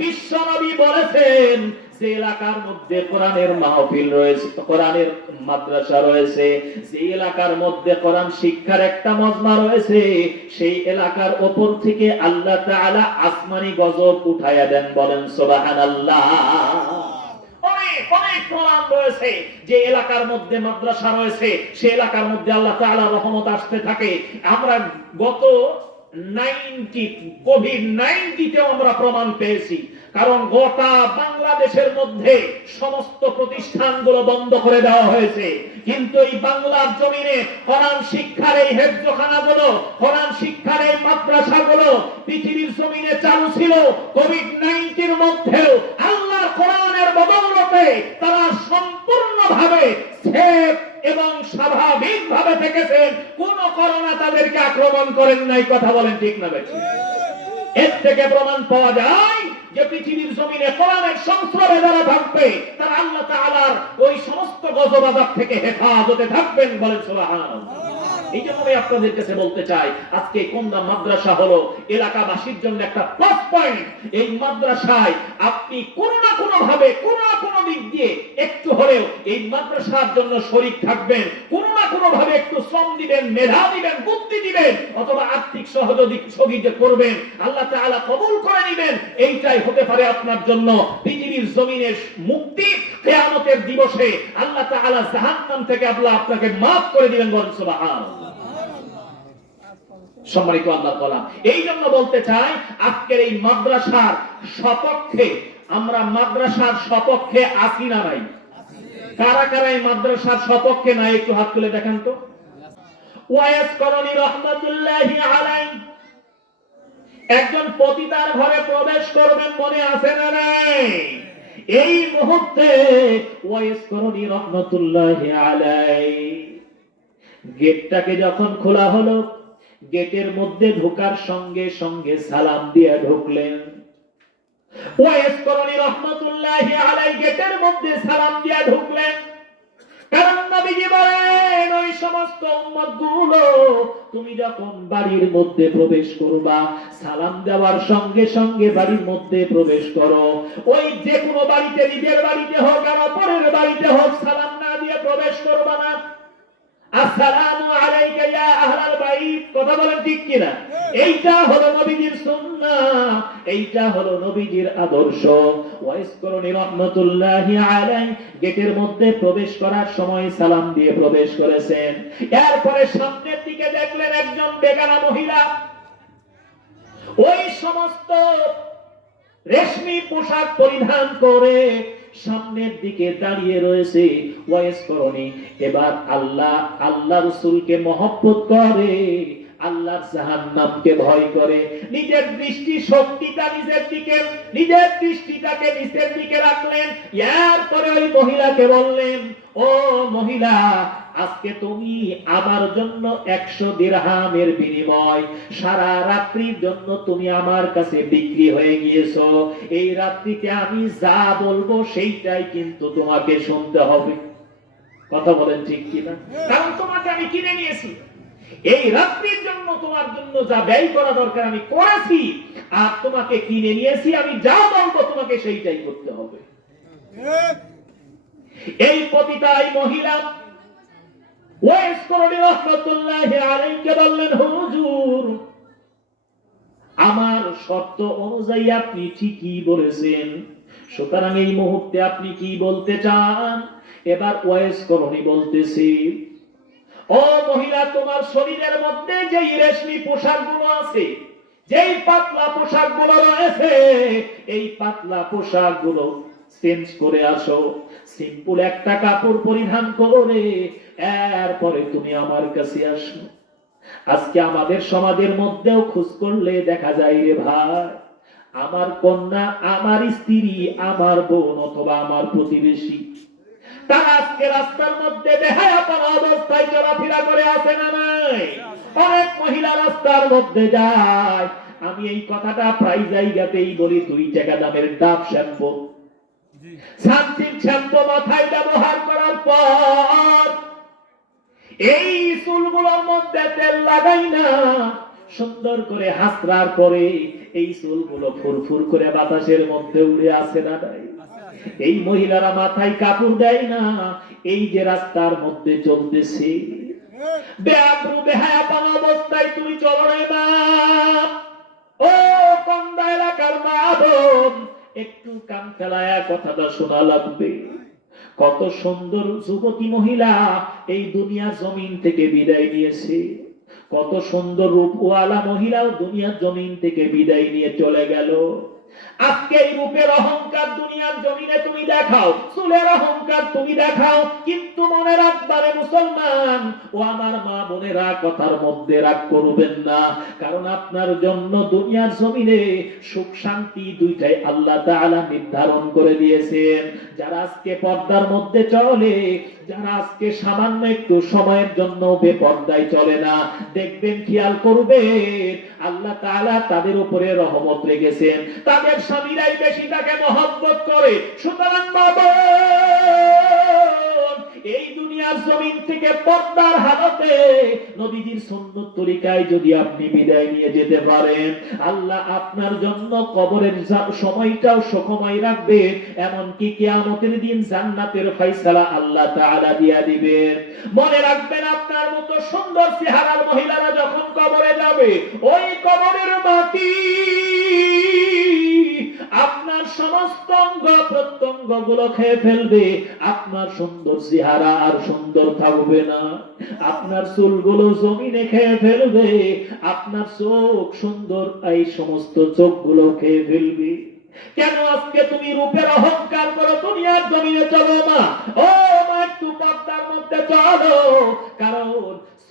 বিশ্বনবী বলেছেন যে এলাকার মধ্যে কোরআনের মাহফিল রয়েছে, কোরআনের মাদ্রাসা রয়েছে, যে এলাকার মধ্যে কোরআন শিক্ষার একটা মজমা রয়েছে, সেই এলাকার উপর থেকে আল্লাহ তাআলা আসমানি গজব উঠায়া দেন, বলেন সুবহানাল্লাহ। অনেক অনেক প্রমাণ রয়েছে যে এলাকার মধ্যে মাদ্রাসা রয়েছে, সেই এলাকার মধ্যে আল্লাহ তাআলা রহমত আসতে থাকে। আমরা গত কোভিড-19 আমরা প্রমাণ পেয়েছি। কারণ গোটা বাংলাদেশের মধ্যে সমস্ত প্রতিষ্ঠানগুলো বন্ধ করে দেওয়া হয়েছে, কিন্তু এই বাংলার জমিনে কোরআন শিক্ষার এই হেফজখানাগুলো, কোরআন শিক্ষার এই মাদ্রাসাগুলো পৃথিবীর জমিনে চালু ছিল। কোভিড-19 মধ্যেও আল্লাহর কোরআনের বদৌলতে তারা সম্পূর্ণভাবে সেফ এবং স্বাভাবিকভাবে থেকেছেন। কোন করোনা তাদেরকে আক্রমণ করেন নাই। কথা বলেন ঠিক না বেঠিক? এর থেকে প্রমাণ পাওয়া যায় যে পৃথিবীর জমিনে কোরআনের সংস্রবে যারা থাকবে তারা আল্লাহ তাআলার ওই সমস্ত গজব আযাব থেকে হেফাজতে থাকবেন। বলেন সুবহানাল্লাহ। এই জন্য আমি আপনাদের কাছে বলতে চাই, আজকে কোন্দা মাদ্রাসা হলো এলাকাবাসীর জন্য একটা প্লাস পয়েন্ট। এই মাদ্রাসায় আপনি কোনো না কোনো ভাবে, কোনো না কোনো দিক দিয়ে একটু হলেও এই মাদ্রাসার জন্য শরীক থাকবেন, কোনো না কোনো ভাবে একটু শ্রম দিবেন, মেধা দিবেন, বুদ্ধি দিবেন, অথবা আর্থিক সহযোগিতা করবেন, আল্লাহ তাআলা কবুল করে নেবেন। এইটাই হতে পারে আপনার জন্য পৃথিবীর জমিনের মুক্তি। কিয়ামতের দিবসে আল্লাহ তাআলা জাহান্নাম থেকে আল্লাহ আপনাকে maaf করে দিবেন। বলেন সুবহানাল্লাহ। সম্মানিত আল্লাহ তাআলা, এই জন্য বলতে চাই আজকের এই মাদ্রাসার সপক্ষে, আমরা মাদ্রাসার সপক্ষে আছি না নাই? কারা কারা এই মাদ্রাসার সপক্ষে নাই একটু হাত তুলে দেখান তো। ওয়াইস করণী রহমাতুল্লাহি আলাইহি একজন পতিতার ঘরে প্রবেশ করবেন, মনে আছে না নাই? এই মুহূর্তে ওয়াইস করণী রহমাতুল্লাহি আলাইহি গেটটাকে যখন খোলা হলো, গেটের মধ্যে ঢোকার সঙ্গে সঙ্গে সালাম দিয়ে ঢুকলেন। ওয়াইস করণী রহমাতুল্লাহি আলাইহি গেটের মধ্যে সালাম দিয়ে ঢুকলেন। কারণ নবীজি বলেন, ওই সমস্ত উম্মতগুলো তুমি যখন বাড়ির মধ্যে প্রবেশ করবা, সালাম দেওয়ার সঙ্গে সঙ্গে বাড়ির মধ্যে প্রবেশ করো। ওই যে কোনো বাড়িতে, নিজের বাড়িতে হোক আর অপরের বাড়িতে হোক, সালাম না দিয়ে প্রবেশ করবা না। আসসালামু আলাইকা ইয়া আহলাল বাইত। কথা বলেন ঠিক কিনা? এইটা হলো নবীজির সুন্নাহ, এইটা হলো নবীজির আদর্শ। ওয়াইস করণী রাহমাতুল্লাহি আলাইহি গেটের মধ্যে প্রবেশ করার সময় সালাম দিয়ে প্রবেশ করেছেন। এরপরে সামনের দিকে দেখলেন একজন বেগানা মহিলা, ওই সমস্ত রেশমি পোশাক পরিধান করে সামনের দিকে দাঁড়িয়ে রয়েছে। ওয়াইস করণী এবার আল্লাহ রাসূলকে মহব্বত করে, আল্লাহর জাহান্নামকে ভয় করে। নিজের দৃষ্টি শক্তিটা নিজের দৃষ্টিটাকে নিচের দিকে রাখলেন। এরপরে ওই মহিলাকে বললেন, ও মহিলা, আজকে তুমি আমার জন্য 100 দিরহামের বিনিময় সারা রাত্রির জন্য তুমি আমার কাছে বিক্রি হয়ে গিয়েছো। এই রাত্রিতে আমি যা বলবো সেইটাই কিন্তু তোমাকে শুনতে হবে। কথা বলেন ঠিক কিনা? কারণ তোমাকে আমি কিনে নিয়েছি, এই রাত্রির জন্য তোমার জন্য যা ব্যয় করা দরকার আমি করেছি, আর তোমাকে কিনে নিয়েছি, আমি যা বলবো তোমাকে সেইটাই করতে হবে। এই পতিতাই মহিলা ওয়াইস করণী রাহমাতুল্লাহি আলাইহি বললেন, হুজুর, আমার শর্ত অনুযায়ী আপনি ঠিকই বলেছেন, সুতরাং এই মুহূর্তে আপনি কি বলতে চান? এবার ওয়াইস করণী বলতেছি, ও মহিলা, তোমার শরীরের মধ্যে যেই রেশমি পোশাকগুলো আছে, যেই পাতলা পোশাকগুলো রয়েছে, এই পাতলা পোশাকগুলো চেঞ্জ করে আসো, সিম্পল একটা কাপড় পরিধান করে এরপরে তুমি আমার কাছে আসো। আজকে আমাদের সমাজের মধ্যেও খোঁজ করলে দেখা যায় রে ভাই, আমার কন্যা, আমার স্ত্রী, আমার বোন অথবা আমার প্রতিবেশী, তারা আজকে রাস্তার মধ্যে বেহায়াপনা অবস্থায় চলাফেরা করে আছে না নাই? অনেক মহিলা রাস্তার মধ্যে যায়। আমি এই কথাটা প্রায় জায়গাতেই বলি, 2 টাকা দামের ডাব শ্যাম্পু, সানসিল্ক শ্যাম্পু মাথায় ব্যবহার করার পর এই চুলগুলোর মধ্যে তেল লাগাই না, সুন্দর করে হাসরার পরে এই চুলগুলো ফুরফুর করে বাতাসের মধ্যে উড়ে আসে না নাই? এই মহিলারা মাথায় কাপড় দেয় না, এই যে রাস্তার মধ্যে চলতেছে, বেআব্রু বেহায়াপনা অবস্থায় তুমি চলো রে মা। ও কন্দা এলাকার মা বোন, একটু কান ফেলায়া কথাটা শোনা লাগবে। কত সুন্দর যুবতী মহিলা এই দুনিয়া জমিন থেকে বিদায় নিয়েছে, কত সুন্দর রূপওয়ালা মহিলাও দুনিয়ার জমিন থেকে বিদায় নিয়ে চলে গেল। আজকে এই রূপের অহংকার দুনিয়ার জমিনে তুমি দেখাও, চুলের অহংকার তুমি দেখাও, কিন্তু মনে রাখবারে মুসলমান ও আমার মা বোনেরা, কথার মধ্যে রাগ করবেন না, কারণ আপনার জন্য দুনিয়ার জমিনে সুখ শান্তি দুইটাই আল্লাহ তাআলা নির্ধারণ করে দিয়েছেন। যারা আজকে পর্দার মধ্যে চলে, যারা আজকে সামান্য একটু সময়ের জন্য বেপর্দায় চলে না, দেখবেন, খেয়াল করবেন, আল্লাহ তাআলা তাদের উপরে রহমত রেখেছেন, তাদের স্বামীরাই বেশি তাকে মহব্বত করে। সুতরাং বাবা, এই দুনিয়ার জমিন থেকে পর্দার হালতে নবীজির সুন্নত তরিকায় যদি আপনি বিদায় নিয়ে যেতে পারেন, আল্লাহ আপনার জন্য কবরের সময়টাও সুখময় রাখবে, এমনকি কিয়ামতের দিন জান্নাতের ফয়সালা আল্লাহ তাআলা দিয়া দিবেন। মনে রাখবেন, আপনার মতো সুন্দর চেহারার মহিলারা যখন কবরে যাবে, ওই কবরের মাটি আপনার সমস্ত অঙ্গ প্রত্যঙ্গ গুলো খেয়ে ফেলবে, আপনার সুন্দর চেহারা আর সুন্দর থাকবে না, আপনার চুলগুলো জমিনে খেয়ে ফেলবে, আপনার চোখ সুন্দর এই সমস্ত চোখগুলো খেয়ে ফেলবে। কেন আজকে তুমি রূপের অহংকার করো? দুনিয়ার জমিনে চলো মা, ও মা, একটু পর্দার মধ্যে চলো। কারণ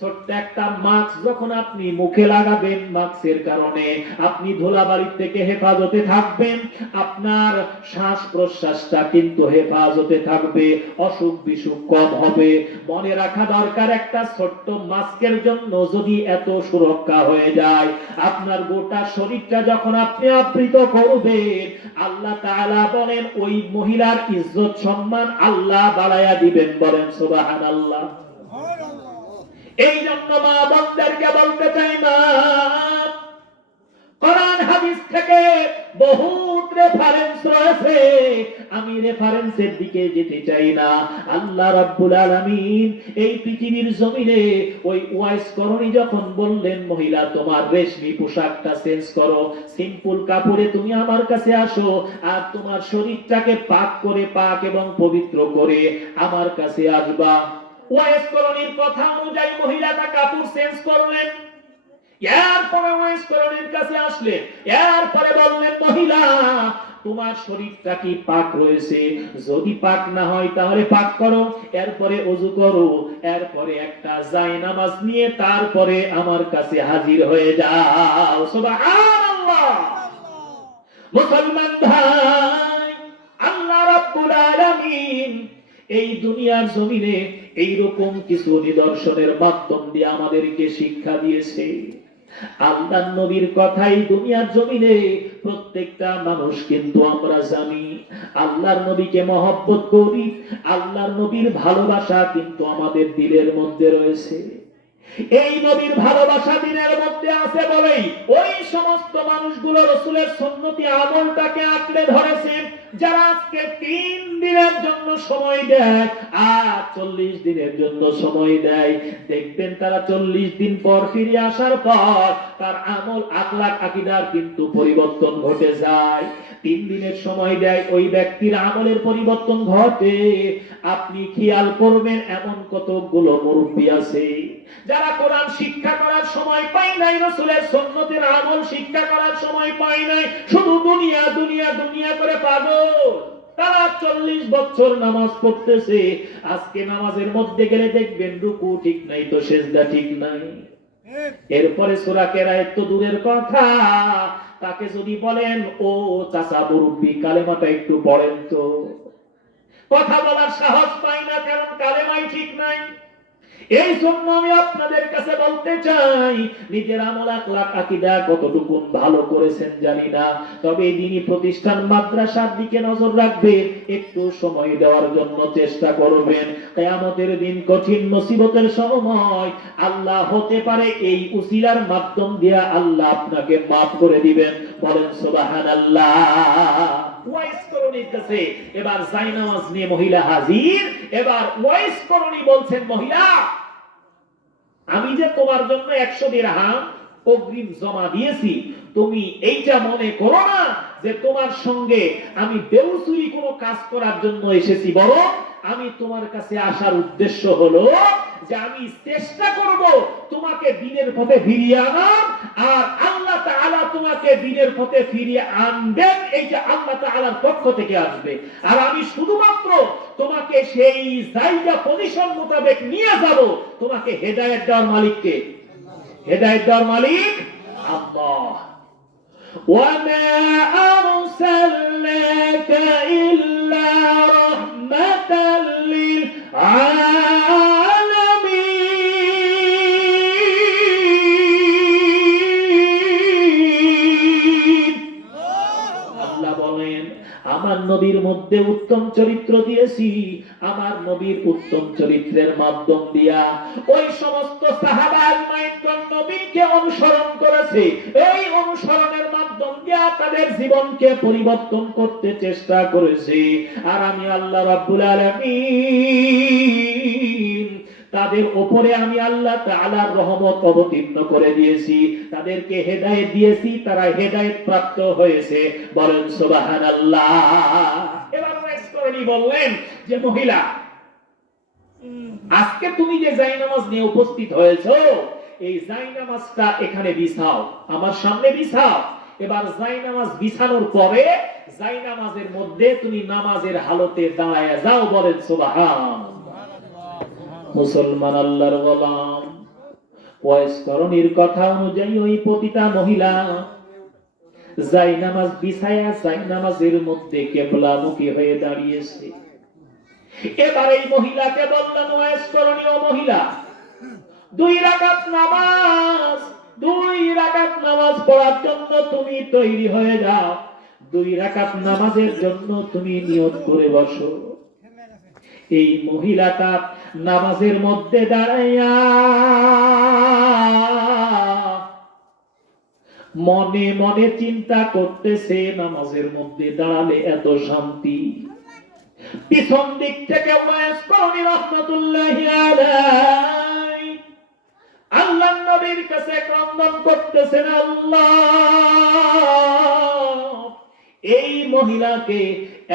ছোট্ট একটা মাস্ক যখন আপনি মুখে লাগাবেন, মাস্কের কারণে আপনি ধুলাবালির থেকে হেফাজতে থাকবেন, আপনার শ্বাস প্রশ্বাসটা কিন্তু হেফাজতে থাকবে, অসুখ বিসুখ কম হবে। মনে রাখা দরকার, একটা ছোট্ট মাস্কের জন্য যদি এত সুরক্ষা হয়ে যায়, আপনার গোটা শরীরটা যখন আপনি আবৃত করবেন, আল্লাহ তাআলা বলেন ওই মহিলার ইজ্জত সম্মান আল্লাহ বাড়ায়া দিবেন। বলেন সুবহানাল্লাহ। এই জন্য মা বোনদেরকে বলতে চাই, মা, কোরআন হাদিস থেকে বহুত রেফারেন্স রয়েছে, আমি রেফারেন্সের দিকে যেতে চাই না। আল্লাহ রাব্বুল আলামিন এই পৃথিবীর জমিনে ওই ওয়াইস করণী যখন বললেন, মহিলা তোমার রেশমি পোশাকটা চেঞ্জ করো, সিম্পল কাপড়ে তুমি আমার কাছে আসো, আর তোমার শরীরটাকে পাক করে, পাক এবং পবিত্র করে আমার কাছে আসবা। ওয়াইস করণীর কথা অনুযায়ী মহিলাটা কাপড় চেঞ্জ করলেন, এরপরে ওয়াইস করণীর কাছে আসলেন, এরপরে বললেন, মহিলা তোমার শরীরটা কি পাক রয়েছে? যদি পাক না হয় তাহলে পাক করো, এরপরে ওযু করো, এরপরে একটা জায়নামাজ নিয়ে তারপরে আমার কাছে হাজির হয়ে যাও। সুবহানাল্লাহ। মুসলমান ভাই, আল্লাহ রাব্বুল আলামিন এই দুনিয়ার জমিনে এইরকম কিছু নিদর্শনের মাধ্যম দিয়ে আমাদেরকে শিক্ষা দিয়েছে। আল্লাহর নবীর কথাই দুনিয়ার জমিনে প্রত্যেকটা মানুষ কিন্তু আমরা জানি, আল্লাহর নবীকে মহব্বত করি, আল্লাহর নবীর ভালোবাসা কিন্তু আমাদের দিলের মধ্যে রয়েছে। এই নবীর ভালোবাসা দিনের মধ্যে আছে বলেই ওই সমস্ত মানুষগুলো রাসূলের সুন্নতি আমলটাকে আঁকড়ে ধরেছেন, যারা আজকে 3 দিনের জন্য সময় দেয় আর 40 দিনের জন্য সময় দেয়। দেখবেন তারা 40 দিন পর ফিরে আসার পর তার আমল, আখলাক, আকীদার কিন্তু পরিবর্তন ঘটে যায়। 3 দিনের সময় দেয়, ওই ব্যক্তির আমলের পরিবর্তন ঘটে। আপনি খেয়াল করবেন, এমন কতগুলো মুরব্বী আছে যারা কোরআন শিক্ষা করার সময় পায় নাই, রাসূলের সুন্নতের আমল শিক্ষা করার সময় পায় নাই, শুধু দুনিয়া দুনিয়া দুনিয়া করে পাগল। তারা 40 বছর নামাজ পড়তেছে, আজকে নামাজের মধ্যে গেলে দেখবেন রুকু ঠিক নাই তো সিজদা ঠিক নাই, এরপরে সূরা কেরাত তো দূরের কথা, তাকে যদি বলেন, ও চাচা মুরব্বি কালেমাটা একটু পড়েন তো, কথা বলার সাহস পায় না, কারণ কালেমাই ঠিক নাই। এই জন্য আমি আপনাদের কাছে বলতে চাই, নিজের আমল, আখলাক, আকীদা কতটুকু ভালো করেছেন জানি না, তবে এই দ্বীনি প্রতিষ্ঠান মাদ্রাসার দিকে নজর রাখবেন, একটু সময় দেওয়ার জন্য চেষ্টা করবেন। কিয়ামতের দিন কঠিন মুসিবতের সময় আল্লাহ হতে পারে এই উসিলার মাধ্যম দিয়ে আল্লাহ আপনাকে মাফ করে দিবেন। বলেন সুবহানাল্লাহ। ওয়াইস করণীর কাছে এবার জায়নামাজ নিয়ে মহিলা হাজির। এবার ওয়াইস করণী বলছেন, মহিলা, আমি যে তোমার জন্য 100 দিরহাম অগ্রিম জমা দিয়েছি, তুমি এইটা মনে করো না যে তোমার সঙ্গে আমি বেউসুরি কোনো কাজ করার জন্য এসেছি, বরং আমি তোমার কাছে আসার উদ্দেশ্য হলো যে আমি চেষ্টা করব তোমাকে দ্বীনের পথে ফিরিয়ে আনার, আর আল্লাহ তাআলা তোমাকে দ্বীনের পথে ফিরিয়ে আনবেন, এই যে আল্লাহ তাআলার পক্ষ থেকে আসবে। আর আমি শুধুমাত্র তোমাকে সেই জায়গা পজিশন মোতাবেক নিয়ে যাব। তোমাকে হেদায়েত দেওয়ার মালিককে, হেদায়েত দেওয়ার মালিক আল্লাহ। وما أرسلناك إلا رحمة للعالمين। আল্লাহ বলেন আমার নবীর মধ্যে উত্তম চরিত্র দিয়েছি। আমার নবীর উত্তম চরিত্রের মাধ্যম দিয়া ওই সমস্ত সাহাবা আজমাইনগণ নবীকে অনুসরণ করেছে। এই অনুসরণের মাধ্যম দিয়া তাদের জীবনকে পরিবর্তন করতে চেষ্টা করেছে। আর আমি আল্লাহ রাব্বুল আলামিন তাদের উপরে আমি আল্লাহ তাআলার রহমত অবতীর্ণ করে দিয়েছি, তাদেরকে হেদায়েত দিয়েছি, তারা হেদায়েত প্রাপ্ত হয়েছে। বলেন সুবহানাল্লাহ। এবার ওয়াইসকরণী বললেন যে মহিলা, আজকে তুমি যে জায়নামাজ নিয়ে উপস্থিত হয়েছো, এই জায়নামাজটা এখানে বিছাও, আমার সামনে বিছাও। এবার জায়নামাজ বিছানোর পরে জায়নামাজের মধ্যে তুমি নামাজের হালতে দাঁড়ায় যাও। বলেন সুবহানাল্লাহ। মুসলমান আল্লাহর গোলাম, ওয়াইসকরণীর কথা অনুযায়ী ওই পতিতা মহিলা জায়নামাজ বিছায়া জায়নামাজের মধ্যে কিবলামুখী হয়ে দাঁড়িয়েছে। এবার এই মহিলাকে বললেন, ওয়াইসকরণী ও মহিলা, 2 রাকাত নামাজ পড়ার জন্য তুমি তৈরি হয়ে যাও। 2 রাকাত নামাজের জন্য তুমি নিয়ত করে বসো। এই মহিলাটা নামাজের মধ্যে দাঁড়াইয়া মনে মনে চিন্তা করতেছে, নামাজের মধ্যে দাঁড়ালে এত শান্তি। পিছন দিক থেকে ওয়াইসকরণী রাহমাতুল্লাহি আলাইহি আল্লাহর নবীর কাছে ক্রন্দন করতেছেন, আল্লাহ, এই মহিলাকে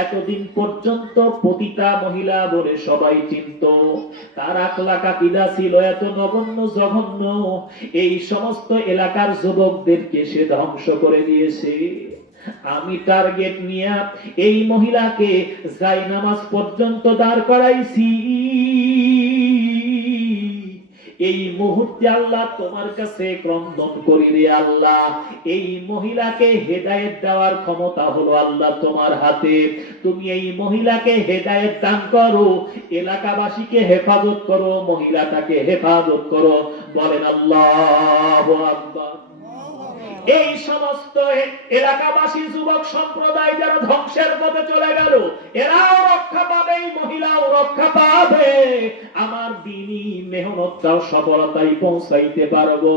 এতদিন পর্যন্ত পতিতা মহিলা বলে সবাই চিনত, তার আখলাক আকীদা ছিল এত নগণ্য জঘন্য, এই সমস্ত এলাকার যুবকদেরকে সে ধ্বংস করে দিয়েছে। আমি টার্গেট নিয়ে এই মহিলাকে জায়নামাজ পর্যন্ত দাঁড় করাইছি। এই মুহূর্তে আল্লাহ তোমার কাছে ক্রন্দন করি রে আল্লাহ, এই মহিলাকে হেদায়েত দেওয়ার ক্ষমতা হলো আল্লাহ তোমার হাতে। তুমি এই মহিলাকে হেদায়েত দান করো, এলাকাবাসীকে হেফাজত করো, মহিলাটাকে হেফাজত করো। বলেন আল্লাহু আকবার। এই সমস্ত এলাকাবাসী যুবক সম্প্রদায় যারা ধ্বংসের পথে চলে গেল, এরাও রক্ষা পাবে, এই মহিলাও রক্ষা পাবে। আমার দ্বীনি মেহনতটাও সফলতায় পৌঁছাইতে পারবো।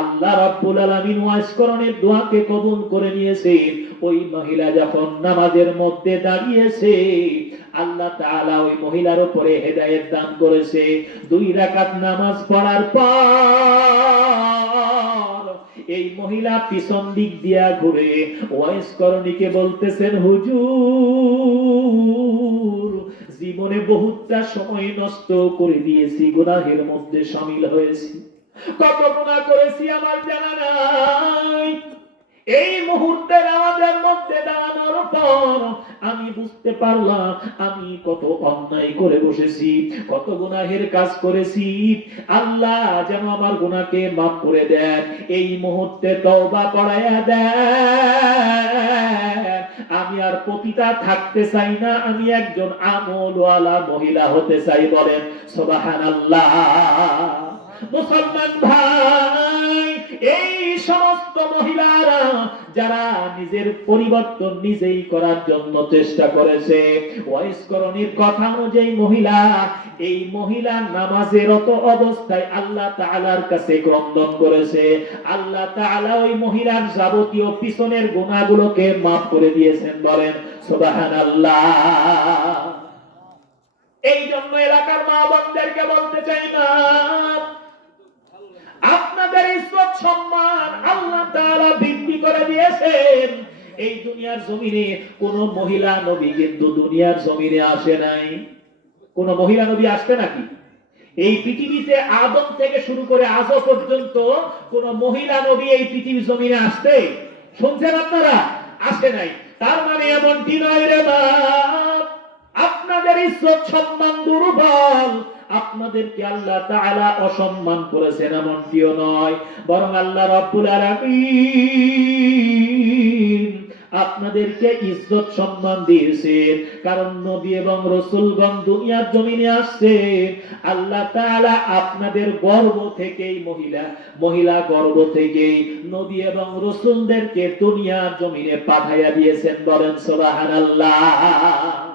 আল্লাহ রাব্বুল আলামিন ওয়াইসকরণের দোয়াকে কবুল করে নিয়েছেন। ওই মহিলা যখন নামাজের মধ্যে দাঁড়িয়েছে, আল্লাহ তাআলা ওই মহিলার উপরে হেদায়েত দান করেছে। 2 রাকাত নামাজ পড়ার পর এই মহিলা পিছন দিক দিয়া ঘুরে ওয়াইসকরণীকে বলতেছেন, হুজুর, জীবনে বহুতটা সময় নষ্ট করে দিয়েছি, গুনাহের মধ্যে শামিল হয়েছি, কত গুনাহ করেছি আমার জানা নাই। এই মুহূর্তে নামাজের মধ্যে দাঁড়ানোর পর আমি বুঝতে পারলাম আমি কত অন্যায় করে বসেছি, কত গুনাহের কাজ করেছি। আল্লাহ যেন আমার গুনাহকে মাফ করে দেন, এই মুহূর্তে তওবা করায়া দেন। আমি আর পতিতা থাকতে চাই না, আমি একজন আমলওয়ালা মহিলা হতে চাই। বলেন সুবহানাল্লাহ। মুসলমান ভাই, এই সমস্ত মহিলারা যারা নিজের পরিবর্তন নিজেই করার জন্য চেষ্টা করেছে, ওয়াইসকরণীর কথা অনুযায়ী এই মহিলা নামাজেরত অবস্থায় আল্লাহ তাআলার কাছে ক্রন্দন করেছে। আল্লাহ তাআলা ওই মহিলার যাবতীয় পিছনের গুনাহগুলোকে মাফ করে দিয়েছেন। বলেন সুবহানাল্লাহ। এই জন্য এলাকার মা বোনদেরকে বলতে চাই না, আপনাদের ইজ্জত সম্মান আল্লাহ তাআলা বৃদ্ধি করে দিয়েছেন। এই দুনিয়ার জমিনে কোন মহিলা নবী কিন্তু দুনিয়ার জমিনে আসে নাই। কোন মহিলা নবী আসবে নাকি? এই পৃথিবীতে আদম থেকে শুরু করে আজও পর্যন্ত কোন মহিলা নবী এই পৃথিবী জমিনে আসতে শুনছেন আপনারা? আসে নাই। তার মানে এমনটি নয় রে বাপ, আপনাদের ইজ্জত সম্মান দুর্বল, আপনাদেরকে আল্লাহ তাআলা অসম্মান করেছেন এমনটিও নয়, বরং আল্লাহ রাব্বুল আলামিন আপনাদেরকে ইজ্জত সম্মান দিয়েছেন। কারণ নবী এবং রাসূলগণ দুনিয়ার জমিনে আসছে, আল্লাহ তাআলা আপনাদের গর্ভ থেকেই মহিলা গর্ভ থেকেই নবী এবং রাসূলদেরকে দুনিয়ার জমিনে পাঠাইয়া দিয়েছেন। বলেন সুবহানাল্লাহ।